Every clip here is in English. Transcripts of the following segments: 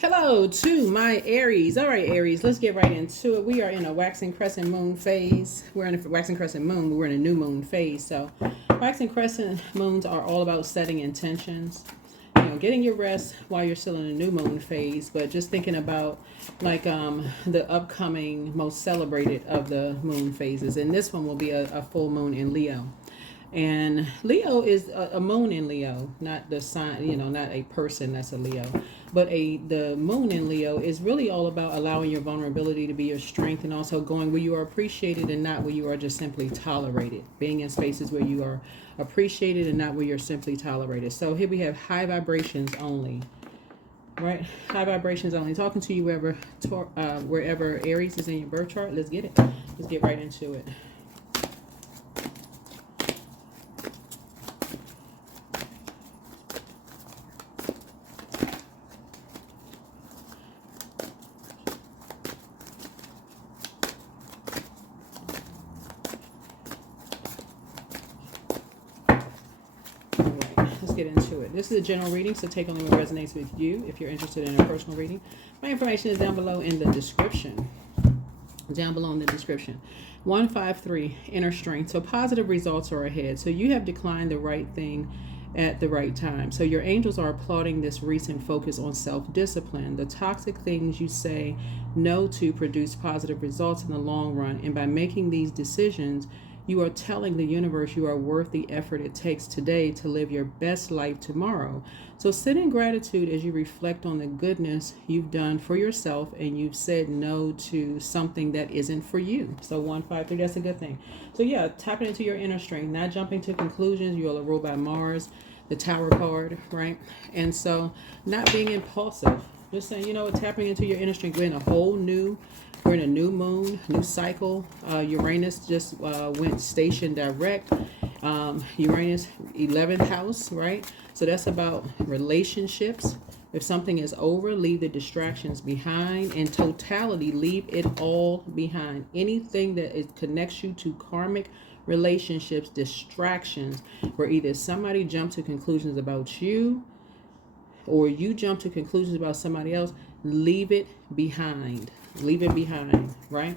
Hello to my Aries. All right, Aries, let's get right into it. We are in a waxing crescent moon phase. We're in a waxing crescent moon, but we're in a new moon phase. So, waxing crescent moons are all about setting intentions. Getting your rest while you're still in a new moon phase, but just thinking about like the upcoming most celebrated of the moon phases. And this one will be a full moon in Leo. And Leo is a moon in Leo, not the sign, not a person that's a Leo, but the moon in Leo is really all about allowing your vulnerability to be your strength, and also going where you are appreciated and not where you are just simply tolerated. Being in spaces where you are appreciated and not where you're simply tolerated. So here we have high vibrations only. Right, high vibrations only. Talking to you wherever Aries is in your birth chart. Let's get it. Let's get right into it. Get into it. This is a general reading, so take only what resonates with you. If you're interested in a personal reading, my information is down below in the description. 153, inner strength. So positive results are ahead. So you have declined the right thing at the right time. So your angels are applauding this recent focus on self-discipline. The toxic things you say no to produce positive results in the long run. And by making these decisions, you are telling the universe you are worth the effort it takes today to live your best life tomorrow. So sit in gratitude as you reflect on the goodness you've done for yourself and you've said no to something that isn't for you. So 153, that's a good thing. So yeah, tapping into your inner strength, not jumping to conclusions. You are ruled by Mars, the Tower card, right? And so not being impulsive. Just saying, tapping into your inner strength. We're in a new moon, new cycle. Uranus just went station direct. Uranus, 11th house, right? So that's about relationships. If something is over, leave the distractions behind. In totality, leave it all behind. Anything that connects you to karmic relationships, distractions, where either somebody jumped to conclusions about you or you jump to conclusions about somebody else, leave it behind. Leave it behind, right?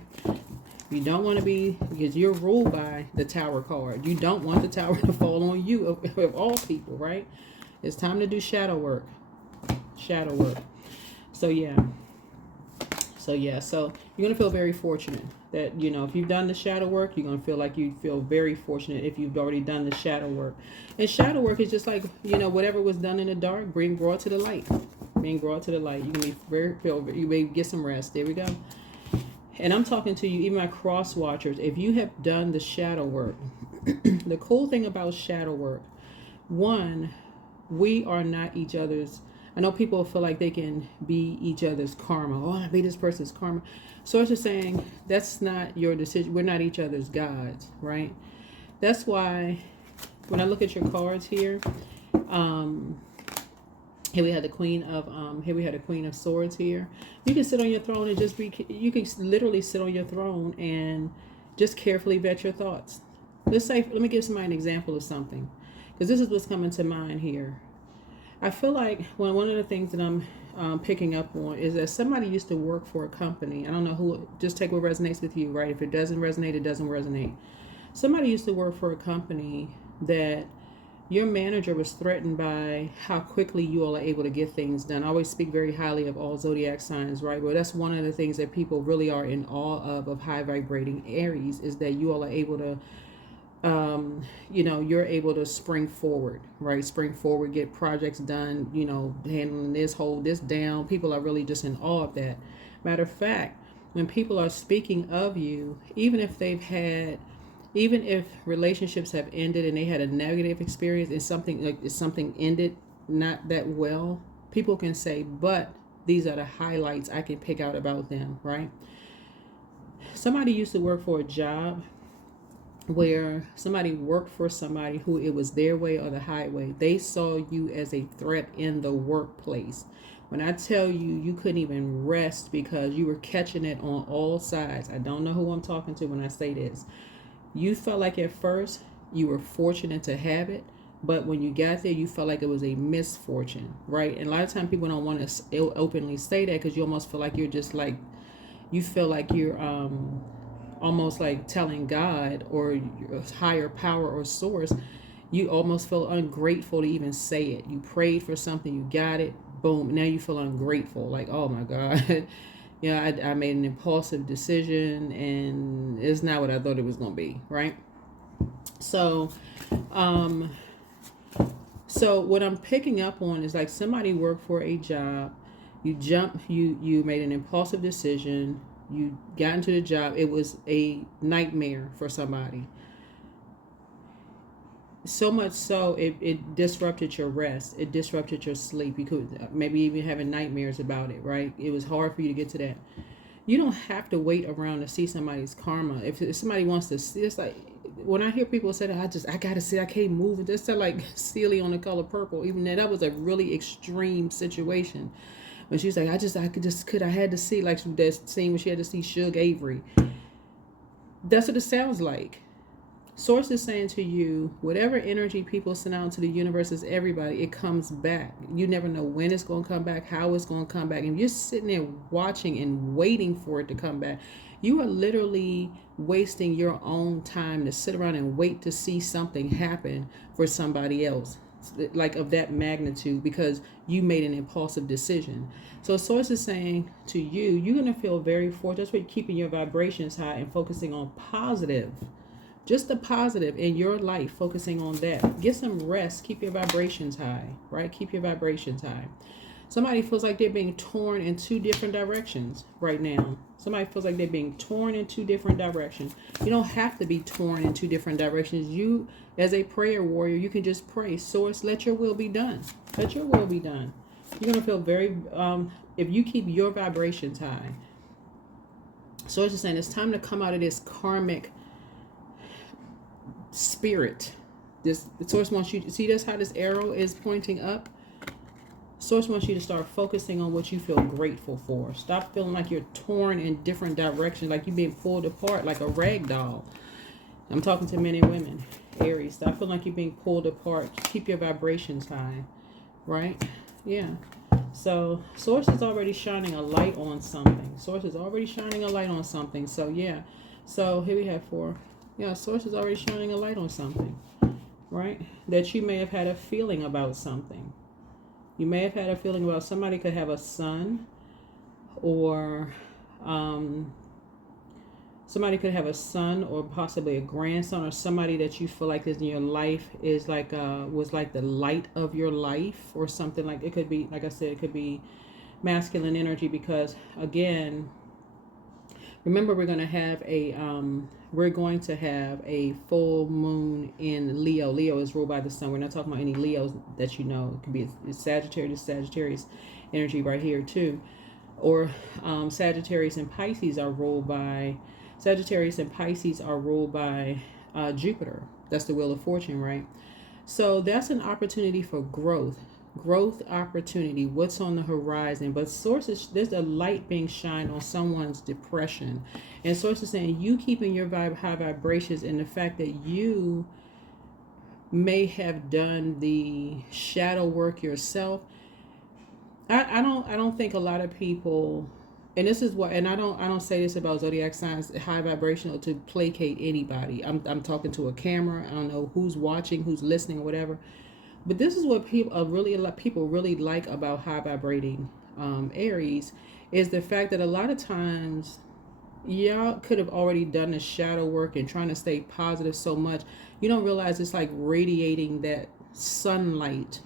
You don't want to be, because you're ruled by the Tower card. You don't want the Tower to fall on you of all people, right? It's time to do shadow work. Shadow work. So yeah, so you're going to feel very fortunate that, if you've done the shadow work, you're going to feel like you feel very fortunate if you've already done the shadow work. And shadow work is just like, whatever was done in the dark, being brought to the light. Being brought to the light. You can be you may get some rest. There we go. And I'm talking to you, even my cross watchers. If you have done the shadow work, the cool thing about shadow work, one, we are not each other's. I know people feel like they can be each other's karma. Oh, I be this person's karma. So it's just saying that's not your decision. We're not each other's gods, right? That's why when I look at your cards here, here we had the Queen of Swords here. You can sit on your throne and you can literally sit on your throne and just carefully vet your thoughts. Let me give somebody an example of something, because this is what's coming to mind here. I feel like one of the things that I'm picking up on is that somebody used to work for a company. I don't know who, just take what resonates with you, right? If it doesn't resonate, it doesn't resonate. Somebody used to work for a company that your manager was threatened by how quickly you all are able to get things done. I always speak very highly of all Zodiac signs, right? Well, that's one of the things that people really are in awe of high vibrating Aries, is that you all are able to you're able to spring forward, right? Spring forward, get projects done, handling this, hold this down. People are really just in awe of that. Matter of fact, when people are speaking of you, even if relationships have ended and they had a negative experience and something ended not that well, people can say, but these are the highlights I can pick out about them, right? Somebody used to work for a job where somebody worked for somebody who it was their way or the highway. They saw you as a threat in the workplace. When I tell you, you couldn't even rest because you were catching it on all sides. I don't know who I'm talking to when I say this. You felt like at first you were fortunate to have it, but when you got there, you felt like it was a misfortune, right? And a lot of times people don't want to openly say that, because you almost feel like you're just like, you feel like you're almost like telling God or your higher power or source, you almost feel ungrateful to even say it. You prayed for something, you got it, boom, now you feel ungrateful, like, oh my God. I made an impulsive decision and it's not what I thought it was going to be, right? So what I'm picking up on is like somebody worked for a job, you made an impulsive decision, you got into the job, it was a nightmare for somebody. So much so it disrupted your rest, it disrupted your sleep. You could maybe even having nightmares about it, right? It was hard for you to get to that. You don't have to wait around to see somebody's karma. If somebody wants to see, it's like when I hear people say that, I gotta see, I can't move, and just like Celie on The Color Purple, even that was a really extreme situation when she was like, I had to see, like that scene when she had to see Suge Avery. That's what it sounds like. Source is saying to you, whatever energy people send out into the universe is everybody, it comes back. You never know when it's going to come back, how it's going to come back. And you're sitting there watching and waiting for it to come back. You are literally wasting your own time to sit around and wait to see something happen for somebody else, like of that magnitude, because you made an impulsive decision. So source is saying to you, you're going to feel very fortunate. That's why you're keeping your vibrations high and focusing on positive. Just the positive in your life, focusing on that. Get some rest. Keep your vibrations high, right? Keep your vibrations high. Somebody feels like they're being torn in two different directions right now. Somebody feels like they're being torn in two different directions. You don't have to be torn in two different directions. You, as a prayer warrior, you can just pray, Source, let your will be done. Let your will be done. You're going to feel very, if you keep your vibrations high. Source is saying it's time to come out of this karmic spirit. The source wants you to see, this how this arrow is pointing up. Source wants you to start focusing on what you feel grateful for. Stop feeling like you're torn in different directions, like you're being pulled apart like a rag doll. I'm talking to men and women. Aries, stop feeling like you're being pulled apart. Keep your vibrations high, right? Yeah. So source is already shining a light on something. Source is already shining a light on something. So yeah. So here we have 4. Yeah, source is already shining a light on something, right? That you may have had a feeling about something. You may have had a feeling about somebody could have a son, or somebody could have a son or possibly a grandson, or somebody that you feel like is in your life is like was like the light of your life, or something. Like it could be, like I said, it could be masculine energy, because again, remember we're going to have a full moon in Leo. Leo is ruled by the sun. We're not talking about any Leos that you know. It could be Sagittarius energy right here too. Or Sagittarius and Pisces are ruled by Jupiter. That's the wheel of fortune, right? So that's an opportunity for growth opportunity. What's on the horizon? But sources, there's a light being shined on someone's depression, and sources saying you keeping your high vibrations, and the fact that you may have done the shadow work yourself. I don't think a lot of people, and this is what, and I don't say this about zodiac signs high vibrational to placate anybody. I'm talking to a camera. I don't know who's watching, who's listening, or whatever. But this is what people really like about high vibrating Aries, is the fact that a lot of times y'all could have already done the shadow work and trying to stay positive so much, you don't realize it's like radiating that sunlight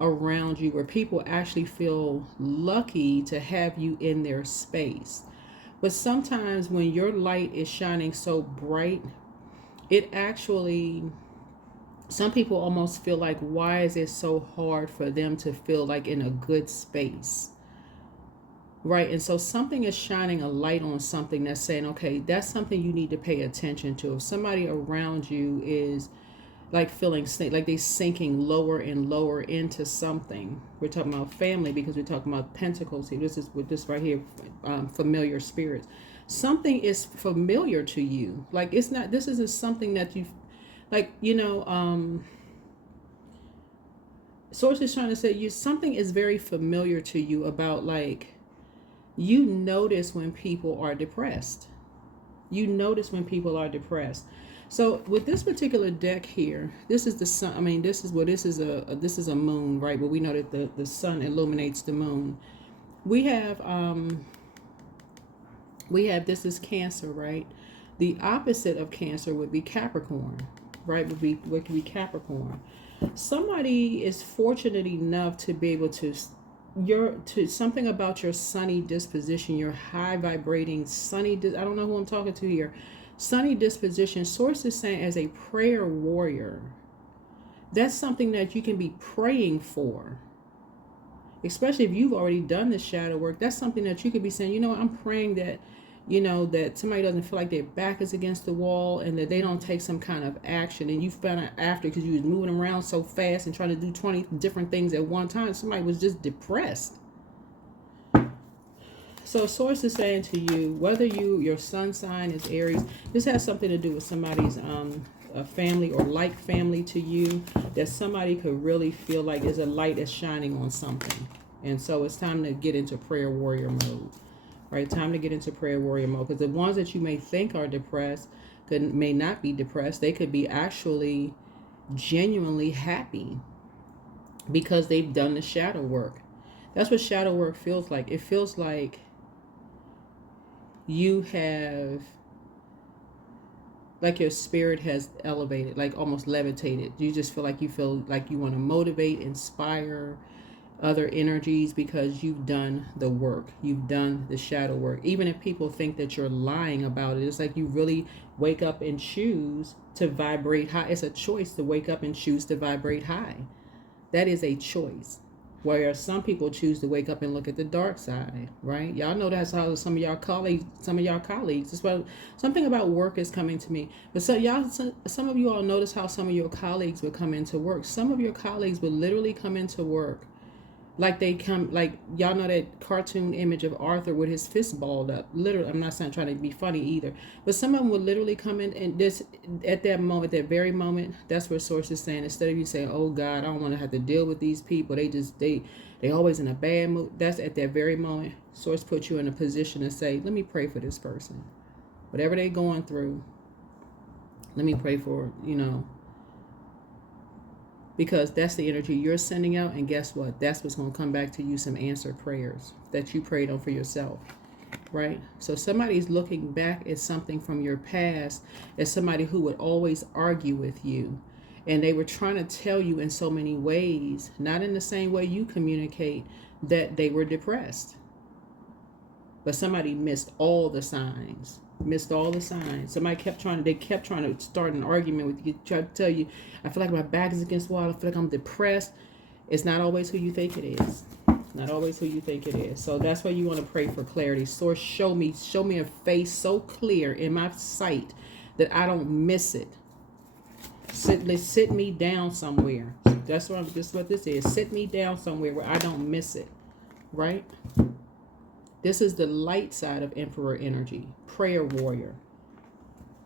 around you, where people actually feel lucky to have you in their space. But sometimes when your light is shining so bright, it actually, some people almost feel like, why is it so hard for them to feel like in a good space? Right? And so something is shining a light on something that's saying, okay, that's something you need to pay attention to. If somebody around you is like feeling like they're sinking lower and lower into something, we're talking about family, because we're talking about pentacles here. This is with this right here, familiar spirits. Something is familiar to you. Like it's not, this isn't something that you, like, Source is trying to say you something is very familiar to you about, like, you notice when people are depressed. You notice when people are depressed. So with this particular deck here, this is the sun. I mean, this is this is a moon, right? But we know that the sun illuminates the moon. We have this is Cancer, right? The opposite of Cancer would be Capricorn, right? Would be Capricorn. Somebody is fortunate enough to be able to something about your sunny disposition, your high vibrating sunny I don't know who I'm talking to here. Sunny disposition. Source is saying, as a prayer warrior, that's something that you can be praying for. Especially if you've already done the shadow work, that's something that you could be saying, you know, I'm praying that, you know, that somebody doesn't feel like their back is against the wall and that they don't take some kind of action. And you found out after, because you was moving around so fast and trying to do 20 different things at one time, somebody was just depressed. So source is saying to you, whether your sun sign is Aries, this has something to do with somebody's a family or like family to you, that somebody could really feel like there's a light that's shining on something. And so it's time to get into prayer warrior mode. Right, time to get into prayer warrior mode, because the ones that you may think are depressed may not be depressed. They could be actually genuinely happy because they've done the shadow work. That's what shadow work feels like. It feels like you have, like your spirit has elevated, like almost levitated. You just feel like you want to motivate, inspire other energies because you've done the work. You've done the shadow work. Even if people think that you're lying about it, it's like you really wake up and choose to vibrate high. It's a choice to wake up and choose to vibrate high. That is a choice. Whereas some people choose to wake up and look at the dark side, right? Y'all know that's how some of y'all colleagues, that's what something about work is coming to me. But some of you all notice how some of your colleagues would come into work. Some of your colleagues would literally come into work like y'all know that cartoon image of Arthur with his fist balled up. Literally, I'm not trying to be funny either, but some of them would literally come in and this at that moment, that very moment, that's where source is saying, instead of you saying, oh God, I don't want to have to deal with these people, they always in a bad mood. That's at that very moment, source puts you in a position to say, let me pray for this person. Whatever they going through, let me pray for, because that's the energy you're sending out. And guess what? That's what's going to come back to you, some answered prayers that you prayed on for yourself, right? So somebody's looking back at something from your past as somebody who would always argue with you. And they were trying to tell you in so many ways, not in the same way you communicate, that they were depressed. But somebody missed all the signs. Somebody kept trying to start an argument with you, try to tell you, I feel like my back is against the wall, I feel like I'm depressed. It's not always who you think it is. Not always who you think it is. So that's why you want to pray for clarity. Source, show me a face so clear in my sight that I don't miss it. Sit me down somewhere. That's what this is. Sit me down somewhere where I don't miss it. Right? This is the light side of Emperor energy, prayer warrior.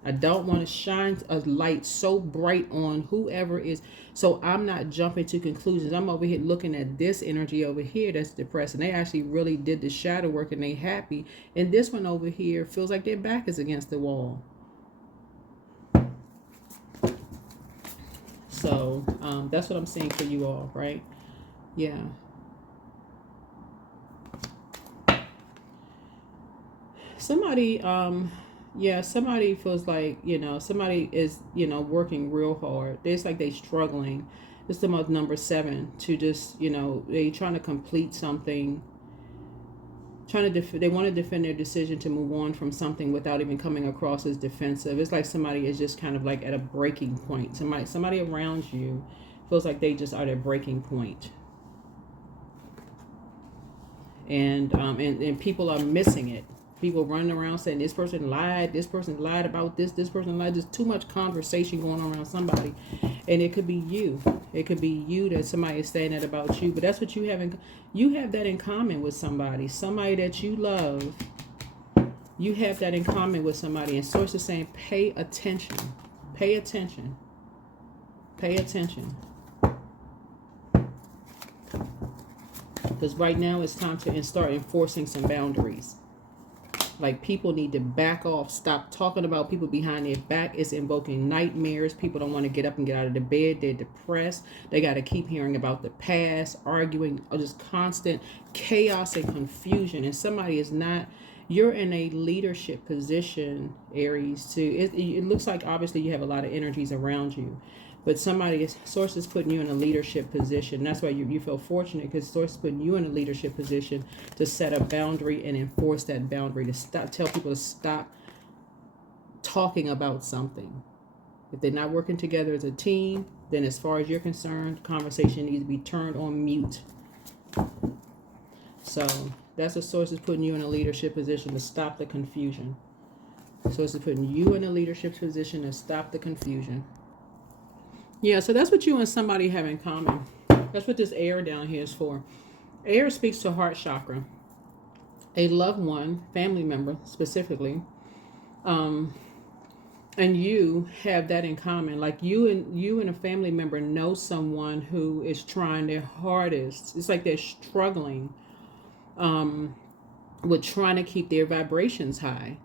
I don't want to shine a light so bright on whoever is. So I'm not jumping to conclusions. I'm over here looking at this energy over here that's depressed. And they actually really did the shadow work and they happy. And this one over here feels like their back is against the wall. So that's what I'm seeing for you all, right? Yeah. Somebody feels like, somebody is, working real hard. It's like they struggling. It's the month number 7 to just, they trying to complete something, they want to defend their decision to move on from something without even coming across as defensive. It's like somebody is just kind of like at a breaking point. Somebody around you feels like they just are at a breaking point. And people are missing it. People running around saying this person lied about this person lied. There's too much conversation going on around somebody. And it could be you. It could be you that somebody is saying that about you. But that's what you have you have that in common with somebody. Somebody that you love. You have that in common with somebody. And source is saying pay attention. Pay attention. Pay attention. Because right now it's time to start enforcing some boundaries. Like, people need to back off. Stop talking about people behind their back. It's invoking nightmares. People don't want to get up and get out of the bed. They're depressed. They got to keep hearing about the past, arguing, or just constant chaos and confusion. And somebody is not, you're in a leadership position, Aries, too. It looks like obviously you have a lot of energies around you. But source is putting you in a leadership position. That's why you feel fortunate, because source is putting you in a leadership position to set a boundary and enforce that boundary, to tell people to stop talking about something. If they're not working together as a team, then as far as you're concerned, conversation needs to be turned on mute. So that's what source is putting you in a leadership position, to stop the confusion. Source is putting you in a leadership position to stop the confusion. Yeah, so that's what you and somebody have in common. That's what this air down here is for. Air speaks to heart chakra. A loved one, family member specifically, and you have that in common. Like, you and a family member know someone who is trying their hardest. It's like they're struggling with trying to keep their vibrations high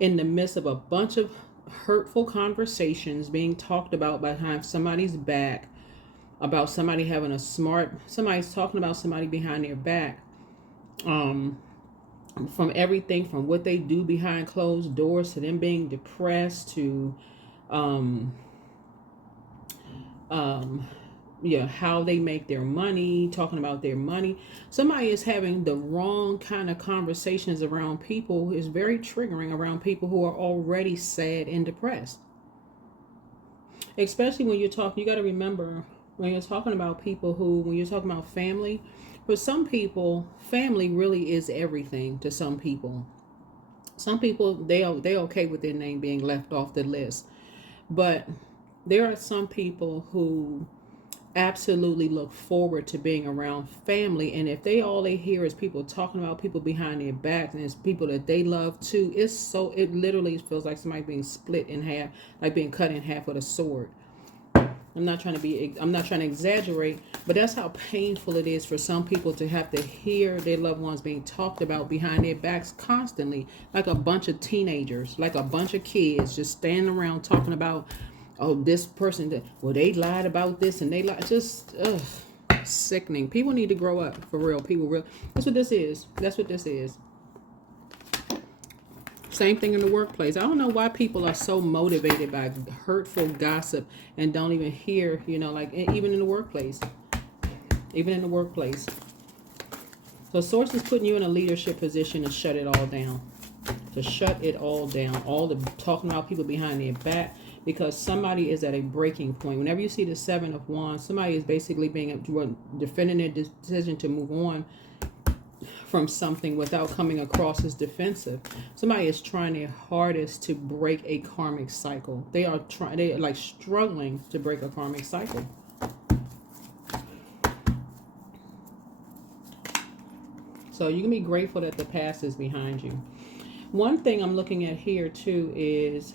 in the midst of a bunch of hurtful conversations being talked about behind somebody's back, about somebody having somebody's talking about somebody behind their back, from everything from what they do behind closed doors, to them being depressed, to how they make their money, talking about their money. Somebody is having the wrong kind of conversations around people. Is very triggering around people who are already sad and depressed. Especially when you're talking, you got to remember, when you're talking about people when you're talking about family, for some people, family really is everything to some people. Some people, they okay with their name being left off the list. But there are some people who absolutely look forward to being around family, and if all they hear is people talking about people behind their backs, and it's people that they love too, it literally feels like somebody being split in half, like being cut in half with a sword. I'm not trying to exaggerate, but that's how painful it is for some people to have to hear their loved ones being talked about behind their backs constantly, like a bunch of teenagers, like a bunch of kids just standing around talking about, oh, this person, they lied about this, and they lied. Just sickening. People need to grow up, for real. That's what this is. Same thing in the workplace. I don't know why people are so motivated by hurtful gossip and don't even hear, even in the workplace. So source is putting you in a leadership position to shut it all down. All the talking about people behind their back, because somebody is at a breaking point. Whenever you see the 7 of Wands, somebody is basically defending their decision to move on from something without coming across as defensive. Somebody is trying their hardest to break a karmic cycle. They are struggling to break a karmic cycle. So you can be grateful that the past is behind you. One thing I'm looking at here too is,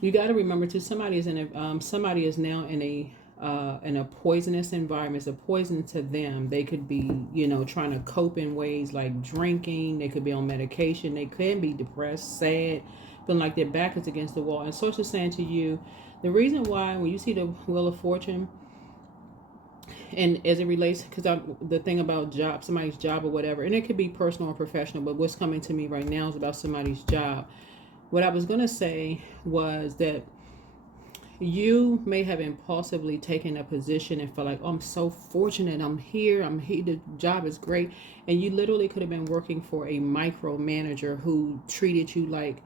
you got to remember too, somebody is now in a poisonous environment. It's a poison to them. They could be, trying to cope in ways like drinking. They could be on medication. They can be depressed, sad, feeling like their back is against the wall. And source is saying to you, the reason why when you see the Wheel of Fortune, and as it relates, because the thing about somebody's job or whatever, and it could be personal or professional, but what's coming to me right now is about somebody's job. What I was going to say was that you may have impulsively taken a position and felt like, oh, I'm so fortunate, I'm here, the job is great. And you literally could have been working for a micromanager who treated you like,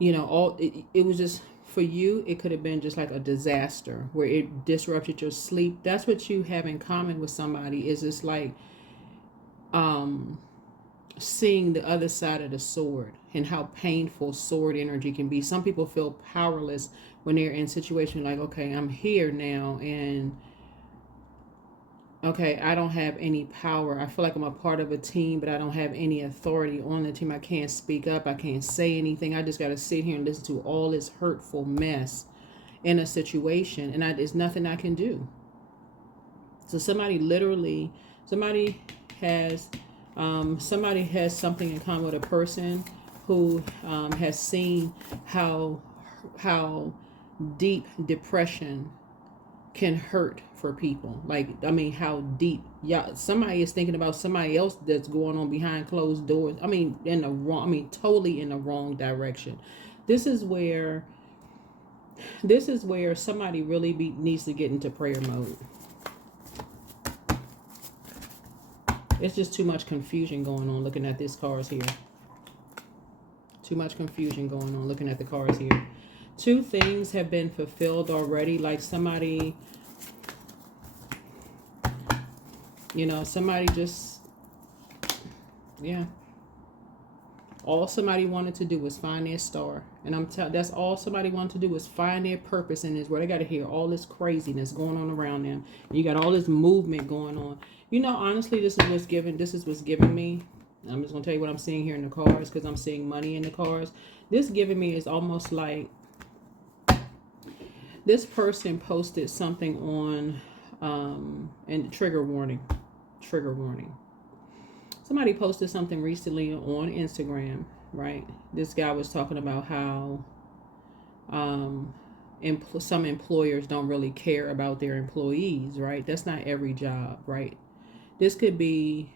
it was just, for you, it could have been just like a disaster where it disrupted your sleep. That's what you have in common with somebody, is it's like seeing the other side of the sword and how painful sword energy can be. Some people feel powerless when they're in a situation like, okay, I'm here now, and okay, I don't have any power. I feel like I'm a part of a team, but I don't have any authority on the team. I can't speak up. I can't say anything. I just got to sit here and listen to all this hurtful mess in a situation, and there's nothing I can do. So somebody literally Somebody has something in common with a person who has seen how deep depression can hurt for people. Like, I mean, how deep. Yeah, somebody is thinking about somebody else that's going on behind closed doors. I mean, totally in the wrong direction. This is where somebody really needs to get into prayer mode. It's just too much confusion going on looking at these cards here. Too much confusion going on looking at the cards here. Two things have been fulfilled already. Like somebody, somebody just, yeah. All somebody wanted to do was find their star. And that's all somebody wanted to do was find their purpose in this world. They got to hear all this craziness going on around them. You got all this movement going on. Honestly, this is what's giving me. I'm just going to tell you what I'm seeing here in the cards, because I'm seeing money in the cards. This giving me is almost like this person posted something on, and trigger warning. Somebody posted something recently on Instagram, right? This guy was talking about how some employers don't really care about their employees, right? That's not every job, right? This could be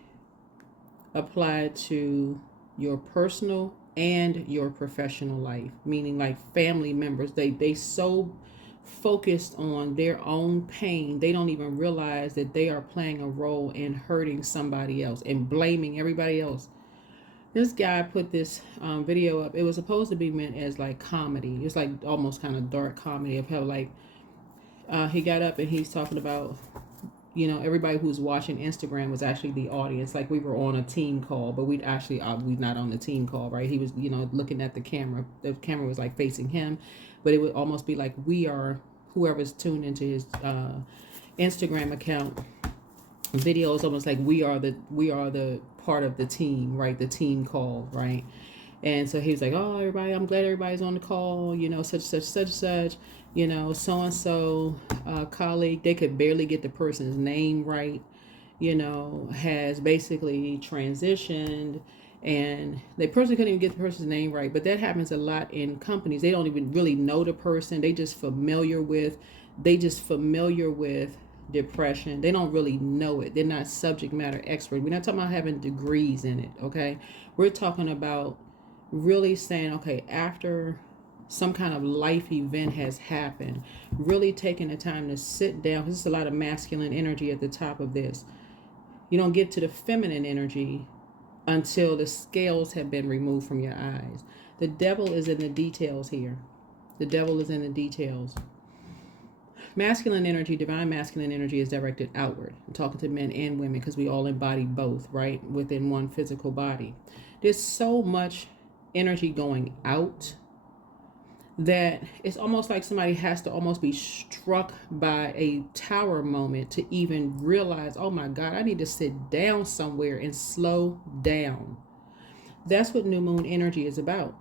applied to your personal and your professional life, meaning like family members. They so focused on their own pain, they don't even realize that they are playing a role in hurting somebody else and blaming everybody else. This guy put this video up. It was supposed to be meant as like comedy. It's like almost kind of dark comedy of how like he got up and he's talking about, everybody who's watching Instagram was actually the audience. Like we were on a team call, but we'd actually we're not on the team call, right? He was looking at the camera. The camera was like facing him, but it would almost be like we are whoever's tuned into his Instagram account. Video is almost like we are the part of the team, right? The team call, right? And so he was like, oh, everybody, I'm glad everybody's on the call, such, so-and-so colleague, they could barely get the person's name right, has basically transitioned, and the person couldn't even get the person's name right. But that happens a lot in companies. They don't even really know the person. They just familiar with depression. They don't really know it. They're not subject matter expert. We're not talking about having degrees in it, okay? We're talking about really saying, okay, after some kind of life event has happened, really taking the time to sit down, because there's a lot of masculine energy at the top of this. You don't get to the feminine energy until the scales have been removed from your eyes. The devil is in the details here. The devil is in the details. Masculine energy, divine masculine energy, is directed outward. I'm talking to men and women because we all embody both, right? Within one physical body. There's so much energy going out that it's almost like somebody has to almost be struck by a tower moment to even realize, oh my God, I need to sit down somewhere and slow down. That's what new moon energy is about.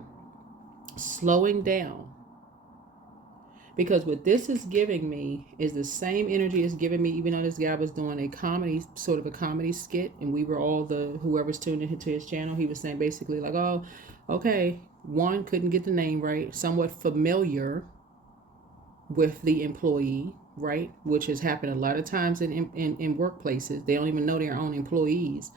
Slowing down. Because what this is giving me is the same energy it's giving me, even though this guy was doing a comedy, sort of a comedy skit, and we were all whoever's tuned into his channel, he was saying basically like, oh, okay, one, couldn't get the name right, somewhat familiar with the employee, right? Which has happened a lot of times in workplaces. They don't even know their own employees.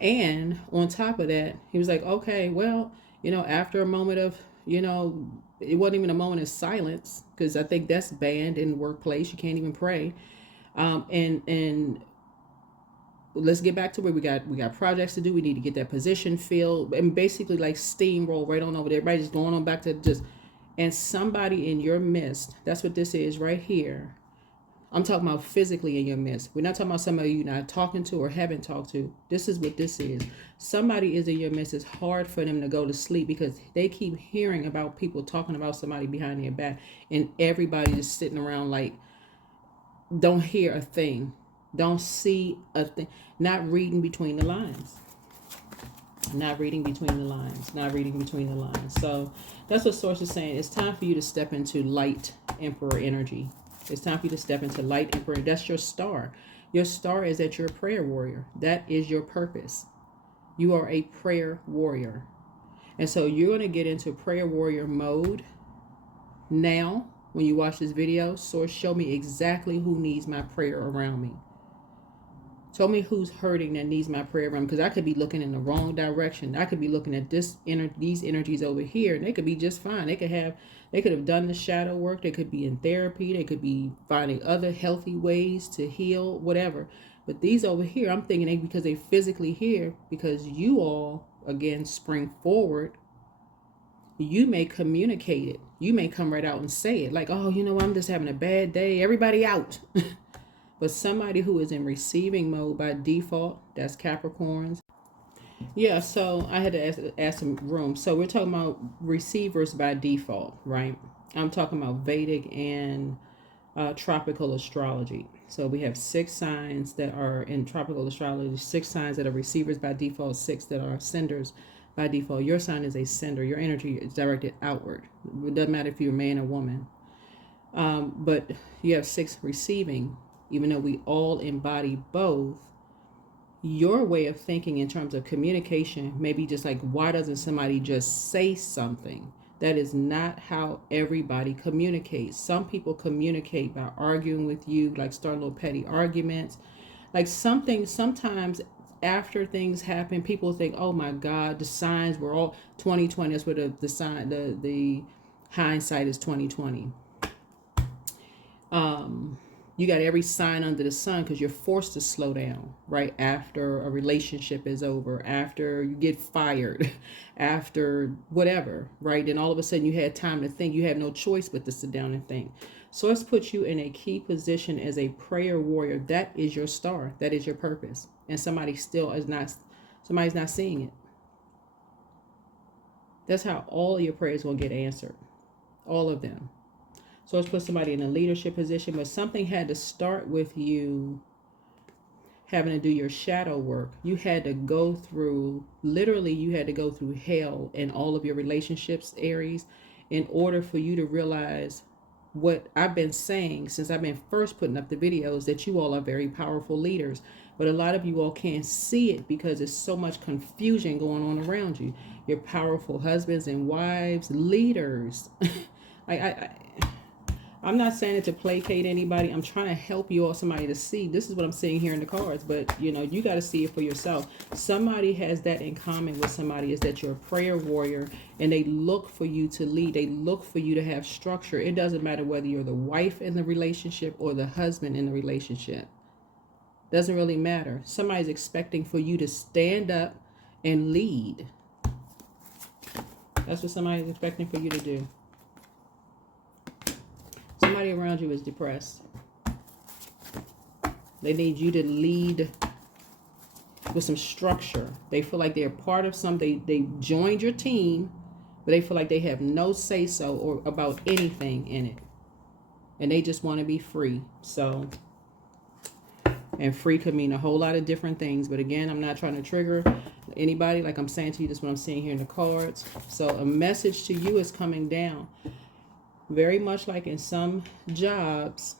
And on top of that, he was like, okay, well, after a moment of, it wasn't even a moment of silence, because I think that's banned in the workplace. You can't even pray. And let's get back to where we got projects to do. We need to get that position filled, and basically like steamroll right on over there. Everybody just going on back to and somebody in your midst. That's what this is right here. I'm talking about physically in your midst. We're not talking about somebody you're not talking to or haven't talked to. This is what this is. Somebody is in your midst. It's hard for them to go to sleep because they keep hearing about people talking about somebody behind their back, and everybody just sitting around like, don't hear a thing. Don't see a thing. Not reading between the lines. Not reading between the lines. Not reading between the lines. So that's what Source is saying. It's time for you to step into light Emperor energy. It's time for you to step into light Emperor. That's your star. Your star is that you're a prayer warrior. That is your purpose. You are a prayer warrior. And so you're going to get into prayer warrior mode now. When you watch this video, Source, show me exactly who needs my prayer around me. Tell me who's hurting that needs my prayer around, because I could be looking in the wrong direction. I could be looking at these energies over here, and they could be just fine. They could have done the shadow work. They could be in therapy. They could be finding other healthy ways to heal, whatever. But these over here, I'm thinking because they physically here, because you all, again, spring forward, you may communicate it. You may come right out and say it. Like, oh, you know, I'm just having a bad day. Everybody out. But somebody who is in receiving mode by default, that's Capricorns. Yeah, so I had to ask some room. So we're talking about receivers by default, right? I'm talking about Vedic and tropical astrology. So we have 6 signs that are in tropical astrology, 6 signs that are receivers by default, 6 that are senders by default. Your sign is a sender. Your energy is directed outward. It doesn't matter if you're a man or woman. But you have 6 receiving, even though we all embody both. Your way of thinking in terms of communication may be just like, why doesn't somebody just say something? That is not how everybody communicates. Some people communicate by arguing with you, like starting little petty arguments. Like sometimes after things happen, people think, oh my God, the signs were all 2020. That's where the sign, the hindsight is 2020. You got every sign under the sun because you're forced to slow down right after a relationship is over, after you get fired, after whatever, right? Then all of a sudden you had time to think. You have no choice but to sit down and think. So let's put you in a key position as a prayer warrior. That is your star. That is your purpose. And somebody's not seeing it. That's how all your prayers will get answered. All of them. So let's put somebody in a leadership position, but something had to start with you having to do your shadow work. You had to go through, literally you had to go through hell in all of your relationships, Aries, in order for you to realize what I've been saying since I've been first putting up the videos, that you all are very powerful leaders. But a lot of you all can't see it because there's so much confusion going on around you. You're powerful husbands and wives, leaders. I'm not saying it to placate anybody. I'm trying to help you all, somebody to see. This is what I'm seeing here in the cards. But, you know, you got to see it for yourself. Somebody has that in common with somebody, is that you're a prayer warrior and they look for you to lead. They look for you to have structure. It doesn't matter whether you're the wife in the relationship or the husband in the relationship. Doesn't really matter. Somebody's expecting for you to stand up and lead. That's what somebody's expecting for you to do. Somebody around you is depressed. They need you to lead with some structure. They feel like they're part of something. They joined your team, but they feel like they have no say-so or about anything in it. And they just want to be free. So, and free could mean a whole lot of different things. But again, I'm not trying to trigger anybody. Like I'm saying to you, this is what I'm seeing here in the cards. So a message to you is coming down. Very much like in some jobs,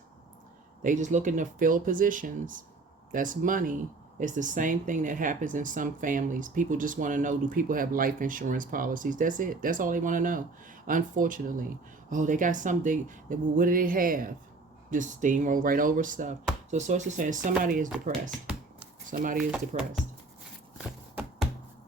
they just looking to fill positions. That's money. It's the same thing that happens in some families. People just want to know, do people have life insurance policies? That's it. That's all they want to know. Unfortunately. Oh, they got something. What do they have? Just steamroll right over stuff. So source is saying somebody is depressed. Somebody is depressed.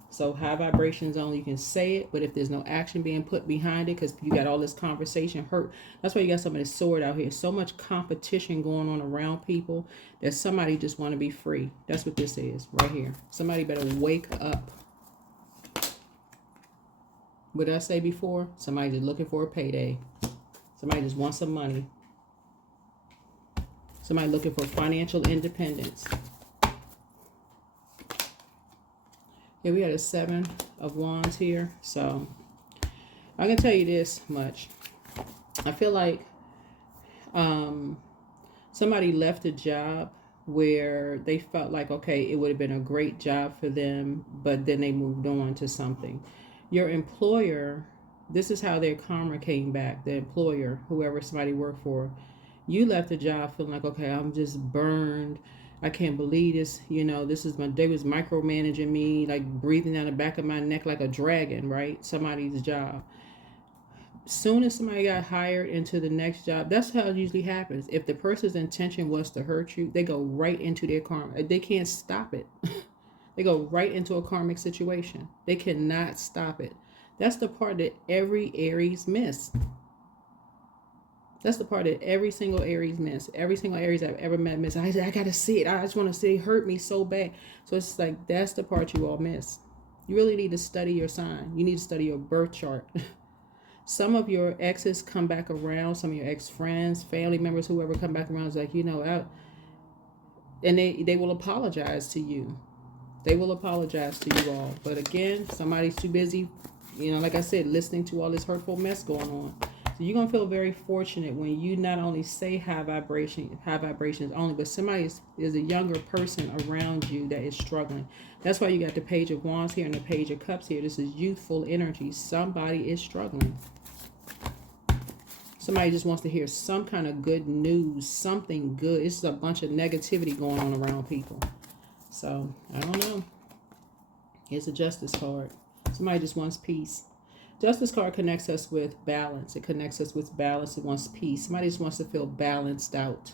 So high vibration zone, you can say it, but if there's no action being put behind it, because you got all this conversation hurt, that's why you got some of this sword out here. So much competition going on around people that somebody just want to be free. That's what this is right here. Somebody better wake up. What did I say before? Somebody just looking for a payday. Somebody just wants some money. Somebody looking for financial independence. Yeah, we had a 7 of Wands here. So I can tell you this much. I feel like somebody left a job where they felt like, okay, it would have been a great job for them, but then they moved on to something. Your employer, this is how their karma came back. The employer, whoever somebody worked for, you left the job feeling like, okay, I'm just burned. I can't believe this. You know, they was micromanaging me, like breathing down the back of my neck like a dragon, right? Somebody's job. Soon as somebody got hired into the next job, that's how it usually happens. If the person's intention was to hurt you, they go right into their karma. They can't stop it. They go right into a karmic situation. They cannot stop it. That's the part that every Aries miss. That's the part that every single Aries miss. Every single Aries I've ever met miss. I gotta see it. I just want to see it hurt me so bad. So it's like, that's the part you all miss. You really need to study your sign. You need to study your birth chart. Some of your exes come back around. Some of your ex-friends, family members, whoever come back around is like, and they will apologize to you. They will apologize to you all. But again, somebody's too busy, like I said, listening to all this hurtful mess going on. So you're going to feel very fortunate when you not only say high vibrations only, but somebody is a younger person around you that is struggling. That's why you got the Page of Wands here and the Page of Cups here. This is youthful energy. Somebody is struggling. Somebody just wants to hear some kind of good news, something good. It's a bunch of negativity going on around people. So, I don't know. Here's a Justice card. Somebody just wants peace. Justice card connects us with balance. It connects us with balance. It wants peace. Somebody just wants to feel balanced out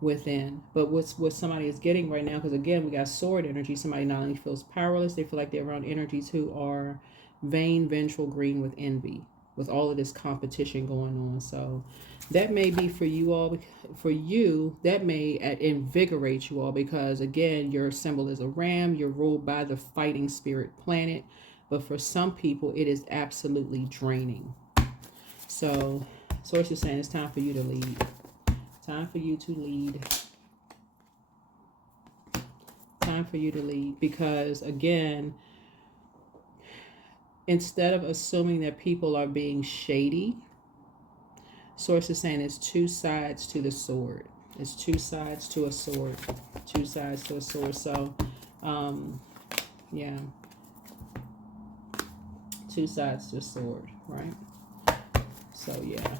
within. But what somebody is getting right now, because again, we got sword energy. Somebody not only feels powerless, they feel like they're around energies who are vain, vengeful, green with envy, with all of this competition going on. So that may be for you all. For you, that may invigorate you all, because again, your symbol is a ram. You're ruled by the fighting spirit planet. But for some people, it is absolutely draining. So Source is saying it's time for you to lead. Time for you to lead. Time for you to lead. Because again, instead of assuming that people are being shady, Source is saying it's two sides to the sword. It's two sides to a sword. Two sides to a sword. So, yeah. Two sides to a sword, right? So, yeah.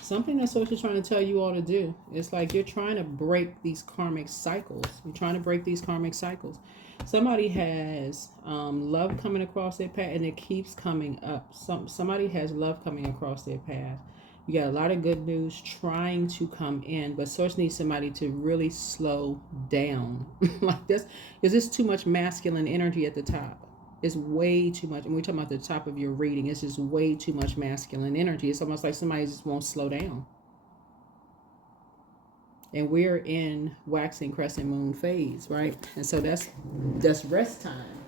Something that Source is trying to tell you all to do. It's like you're trying to break these karmic cycles. You're trying to break these karmic cycles. Somebody has love coming across their path, and it keeps coming up. Somebody has love coming across their path. You got a lot of good news trying to come in, but Source needs somebody to really slow down. Like this, because there's too much masculine energy at the top. It's way too much. And we're talking about the top of your reading. It's just way too much masculine energy. It's almost like somebody just won't slow down. And we're in waxing crescent moon phase, right? And so that's rest time.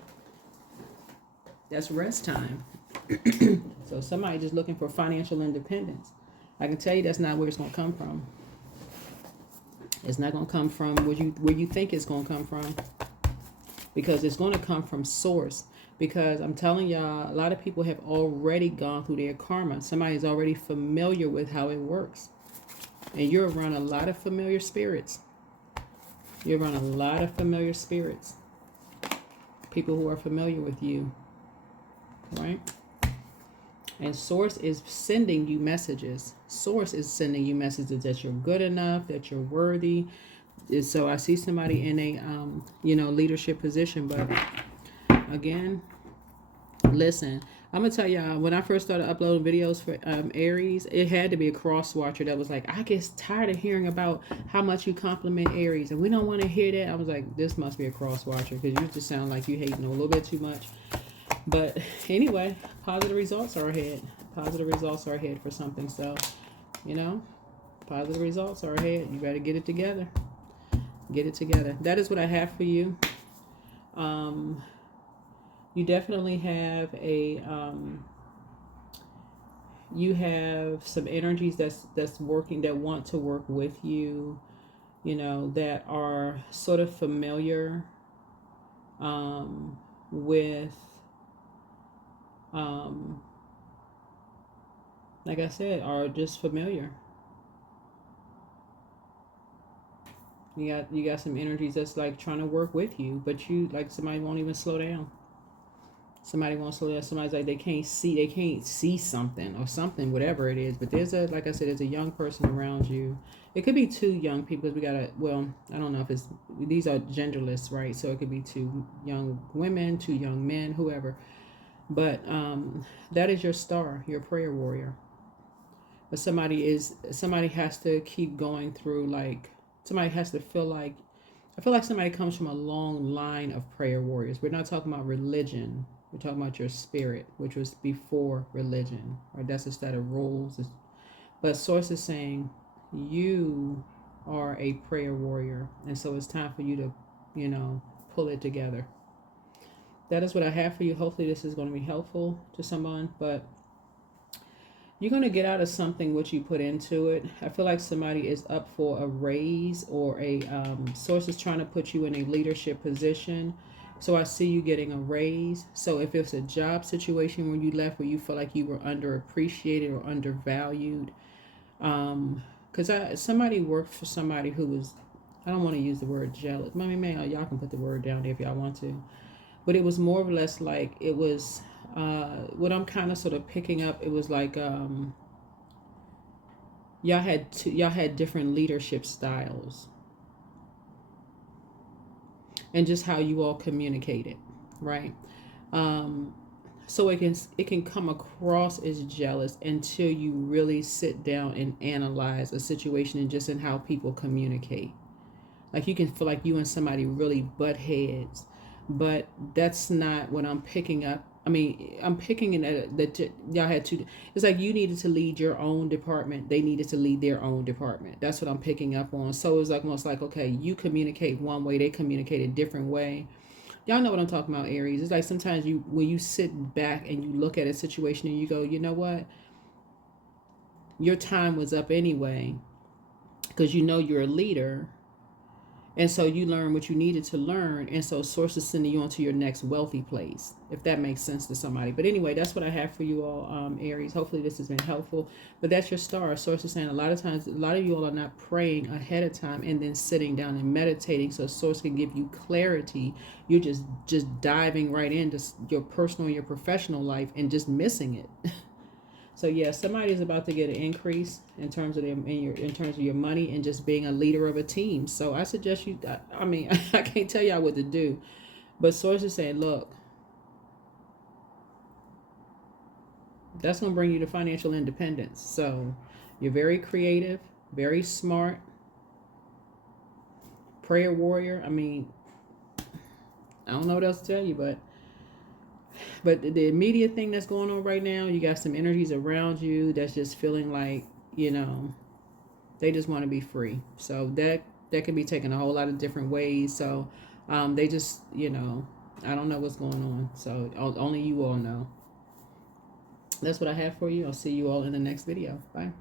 That's rest time. So somebody just looking for financial independence. I can tell you that's not where it's going to come from. It's not going to come from where you think it's going to come from. Because it's going to come from Source. Because I'm telling y'all, a lot of people have already gone through their karma. Somebody's already familiar with how it works. And you're around a lot of familiar spirits. You're around a lot of familiar spirits. People who are familiar with you. Right? And Source is sending you messages. Source is sending you messages that you're good enough, that you're worthy. So I see somebody in a, leadership position. But again, listen, I'm going to tell y'all, when I first started uploading videos for Aries, it had to be a cross watcher that was like, I get tired of hearing about how much you compliment Aries, and we don't want to hear that. I was like, this must be a cross watcher, because you just sound like you hating a little bit too much. But anyway, positive results are ahead. Positive results are ahead for something. So, positive results are ahead. You better get it together. Get it together. That is what I have for you. You definitely have you have some energies that's working, that want to work with you, that are sort of familiar with, like I said, are just familiar. You got some energies that's like trying to work with you, but you, like, somebody won't even slow down. Somebody wants to live. Somebody's like they can't see something or something, whatever it is. But there's a, like I said, there's a young person around you. It could be two young people. We gotta, well, I don't know if it's, these are genderless, right? So it could be two young women, two young men, whoever. But that is your star, your prayer warrior. But somebody has to keep going through, like somebody has to feel like, I feel like somebody comes from a long line of prayer warriors. We're not talking about religion. We're talking about your spirit, which was before religion, right? That's a set of rules. But source is saying you are a prayer warrior, and so it's time for you to, pull it together. That is what I have for you. Hopefully, this is going to be helpful to someone. But you're going to get out of something what you put into it. I feel like somebody is up for a raise, or a source is trying to put you in a leadership position. So I see you getting a raise. So if it's a job situation when you left where you feel like you were underappreciated or undervalued, because somebody worked for somebody who was, I don't want to use the word jealous. I mean, man, y'all can put the word down there if y'all want to. But it was more or less like it was, what I'm kind of sort of picking up, it was like y'all had different leadership styles, and just how you all communicated, right? So it can come across as jealous until you really sit down and analyze a situation, and just in how people communicate. Like you can feel like you and somebody really butt heads, but that's not what I'm picking up. I mean, I'm picking in that y'all had to. It's like you needed to lead your own department. They needed to lead their own department. That's what I'm picking up on. So it's like almost like, okay, you communicate one way, they communicate a different way. Y'all know what I'm talking about, Aries. It's like sometimes when you sit back and you look at a situation and you go, you know what, your time was up anyway, because you're a leader. And so you learn what you needed to learn. And so source is sending you on to your next wealthy place, if that makes sense to somebody. But anyway, that's what I have for you all, Aries. Hopefully this has been helpful. But that's your star. Source is saying a lot of times, a lot of you all are not praying ahead of time and then sitting down and meditating so source can give you clarity. You're just diving right into your personal, your professional life and just missing it. So yeah, somebody is about to get an increase in terms of in terms of your money and just being a leader of a team. So I suggest you. I mean, I can't tell y'all what to do, but source is saying, look, that's gonna bring you to financial independence. So you're very creative, very smart, prayer warrior. I mean, I don't know what else to tell you, but the immediate thing that's going on right now, you got some energies around you that's just feeling like, they just want to be free. So that can be taken a whole lot of different ways. So they just, I don't know what's going on. So only you all know. That's what I have for you. I'll see you all in the next video. Bye.